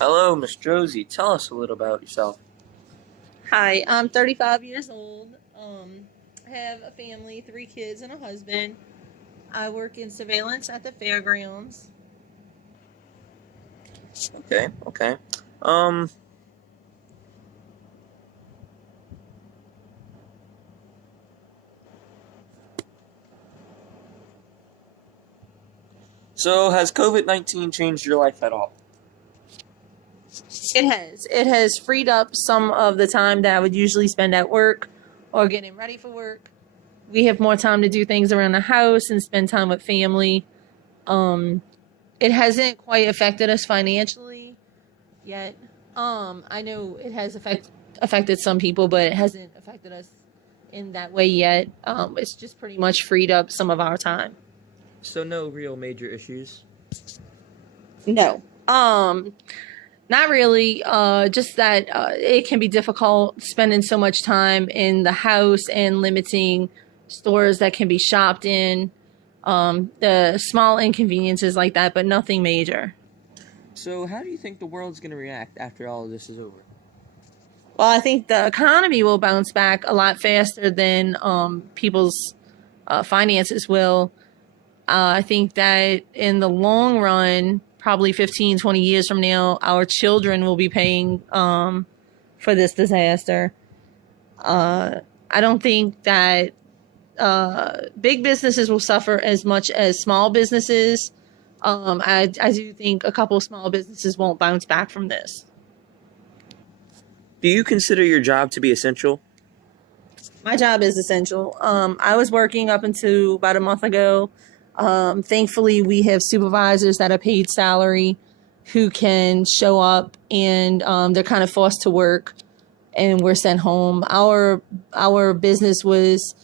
Hello, Miss Josie. Tell us a little about yourself. Hi, I'm 35 years old. I have a family, three kids, and a husband. I work in surveillance at the fairgrounds. Okay, okay. Um, so has COVID-19 changed your life at all? It has. It has freed up some of the time that I would usually spend at work or getting ready for work. We have more time to do things around the house and spend time with family. Um, it hasn't quite affected us financially yet. I know it has affected some people, but it hasn't affected us in that way yet. It's just pretty much freed up some of our time. So no real major issues. No. Not really. Just that it can be difficult spending so much time in the house and limiting stores that can be shopped in. The small inconveniences like that, but nothing major. So how do you think the world's going to react after all of this is over? Well, I think the economy will bounce back a lot faster than people's finances will. I think that in the long run, probably 15, 20 years from now, our children will be paying for this disaster. I don't think that big businesses will suffer as much as small businesses. I do think a couple of small businesses won't bounce back from this. Do you consider your job to be essential? My job is essential. I was working up until about a month ago. Thankfully, we have supervisors that are paid salary who can show up and they're kind of forced to work and we're sent home. Our business was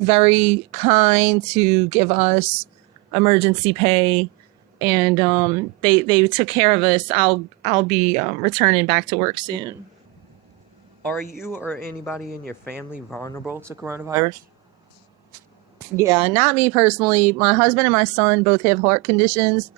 very kind to give us emergency pay and they took care of us. I'll be returning back to work soon. Are you or anybody in your family vulnerable to coronavirus? Yeah, not me personally. My husband and my son both have heart conditions.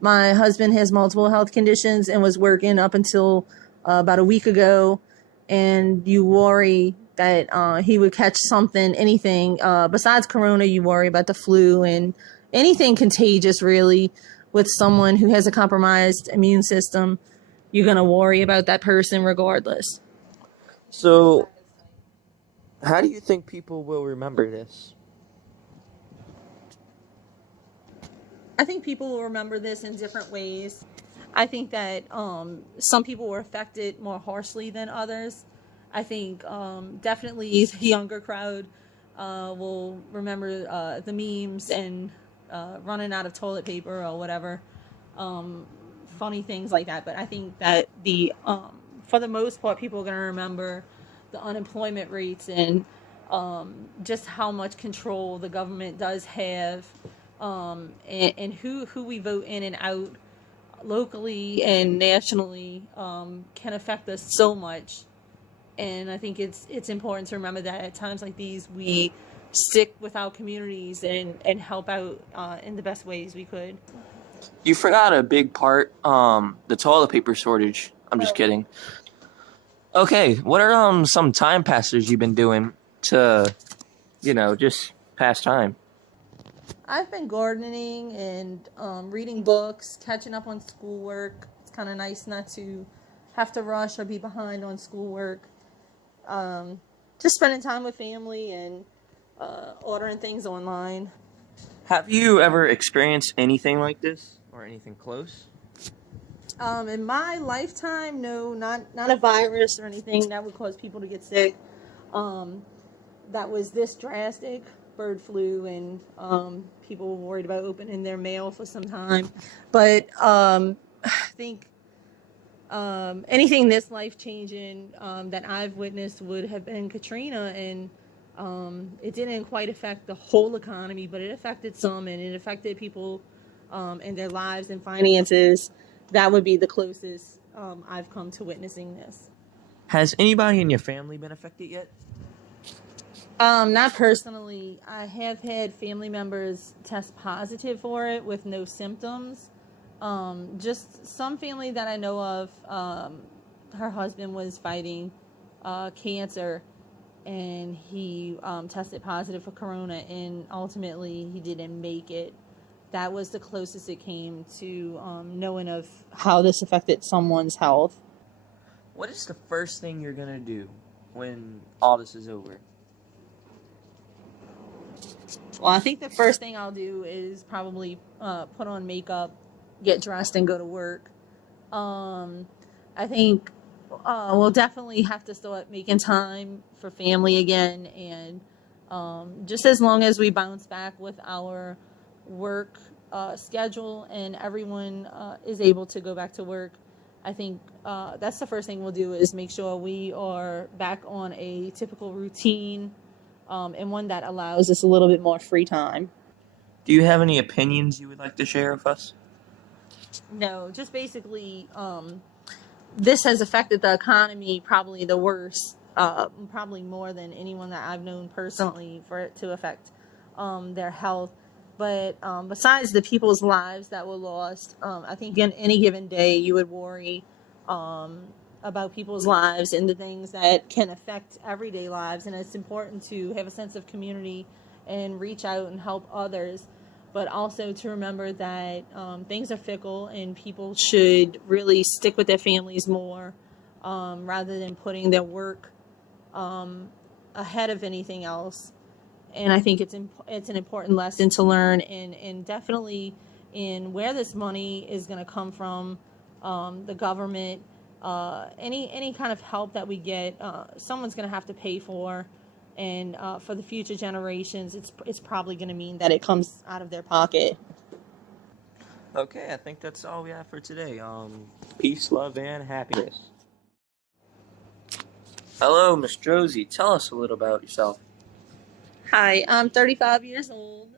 My husband has multiple health conditions and was working up until about a week ago. And you worry that he would catch something, anything besides corona. You worry about the flu and anything contagious, really, with someone who has a compromised immune system. You're going to worry about that person regardless. So how do you think people will remember this? I think people will remember this in different ways. I think that some people were affected more harshly than others. I think definitely the younger crowd will remember the memes and running out of toilet paper or whatever, um, funny things like that. But I think that the for the most part, people are going to remember the unemployment rates and just how much control the government does have, and who we vote in and out locally and nationally can affect us so much. And I think it's important to remember that at times like these, we stick with our communities and help out in the best ways we could. You forgot a big part, the toilet paper shortage. I'm just kidding. Okay, what are some time passes you've been doing to, just pass time? I've been gardening and reading books, catching up on schoolwork. It's kind of nice not to have to rush or be behind on schoolwork. Just spending time with family and ordering things online. Have you ever experienced anything like this or anything close? In my lifetime, no, not a virus or anything that would cause people to get sick. Um, that was this drastic. Bird flu, and people were worried about opening their mail for some time. But I think anything this life changing that I've witnessed would have been Katrina, and it didn't quite affect the whole economy, but it affected some, and it affected people and their lives and finances. That would be the closest I've come to witnessing this. Has anybody in your family been affected yet? Not personally. I have had family members test positive for it with no symptoms. Just some family that I know of, her husband was fighting cancer, and he tested positive for corona, and ultimately he didn't make it. That was the closest it came to knowing of how this affected someone's health. What is the first thing you're gonna do when all this is over? Well, I think the first thing I'll do is probably put on makeup, get dressed, and go to work. I think we'll definitely have to start making time for family again, and just as long as we bounce back with our work schedule and everyone is able to go back to work, I think that's the first thing we'll do, is make sure we are back on a typical routine, and one that allows us a little bit more free time. Do you have any opinions you would like to share with us? No, just basically, this has affected the economy probably the worst, probably more than anyone that I've known personally, for it to affect their health. But besides the people's lives that were lost, I think in any given day you would worry about people's lives and the things that can affect everyday lives. And it's important to have a sense of community and reach out and help others, but also to remember that things are fickle, and people should really stick with their families more, rather than putting their work ahead of anything else. And I think it's an important lesson to learn, and definitely in where this money is going to come from, the government, any kind of help that we get, someone's going to have to pay for. And for the future generations, it's probably going to mean that it comes out of their pocket. Okay, I think that's all we have for today. Peace, love, and happiness. Hello, Miss Josie. Tell us a little about yourself. Hi, I'm 35 years old.